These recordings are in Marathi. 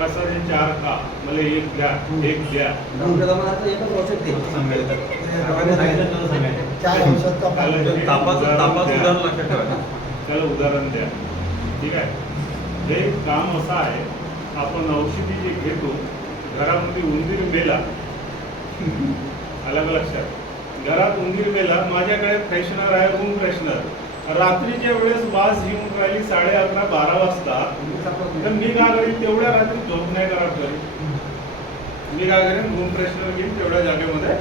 कसं हे चार का मला एक द्या एक द्या. त्याला हे उदाहरण द्या. ठीक आहे? हे काम असं आहे आपण औषधी जे घेतो घरामध्ये उंदीर मेला. आलं लक्षात? घरात उंदीर मेला माझ्याकडे फ्रेशनर आहे रूम फ्रेशनर रात्रीच्या वेळेस वास येऊन राहिली साडे अकरा बारा वाजता. तर मी काय करीन तेवढ्या रात्री झोप नाही करा घरी. मी काय करेन रूम फ्रेशनर घेईन तेवढ्या जागेमध्ये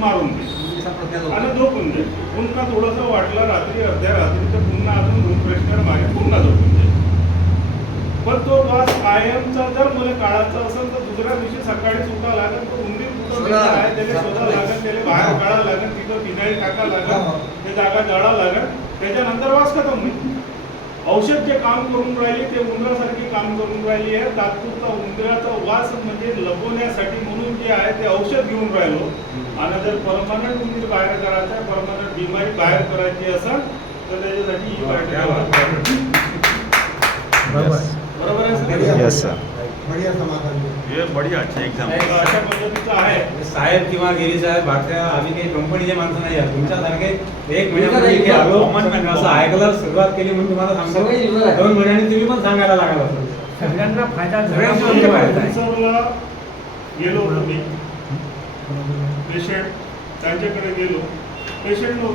मारून देईन आणि झोपून दे पुन्हा थोडंसं वाटलं रात्री अर्ध्या रात्री तर पुन्हा अजून रूम फ्रेशनर मागे पुन्हा झोपून दे पण तो वास कायमचा जर मला काढायचा असेल तर दुसऱ्या दिवशी सकाळी सुद्धा लागेल तो उंदीर कुठं आहे त्याला शोधा लागेल त्याला बाहेर काढा लागेल तिथं फिनाईल टाका लागेल ते जागा जळा लागेल. त्याच्यानंतर वास खतम होईल. औषध जे काम करून राहिली ते उंदरासारखी काम करून राहिली आहे. तात्पुरता उंदराचा वास म्हणजे लपवण्यासाठी म्हणून जे आहे ते औषध घेऊन राहिलो. आणि जर परमनंट उंदीर बाहेर करायचा परमनंट बिमारी बाहेर करायची असेल तर त्याच्यासाठी ही पार्टी बरोबर आहे सर? Yes, sir. बढिया समाधान दिलं. ये बढिया अच्छा एक्झाम तर अशा पद्धतीचं आहे। साहेब किंवा गिरी साहेब भारतीय आम्ही काही कंपनीचे माणसं नाही आहोत. तुमच्यासारखे एक महिन्यापूर्वी इथे आलो असं common. ऐकलं सुरुवात केली म्हणून तुम्हाला सांगतो. दोन महिन्यांनी तुम्ही पण सांगायला लागला सगळ्यांना फायदा गेलो मी. पेशंट त्यांच्याकडे गेलो. पेशंट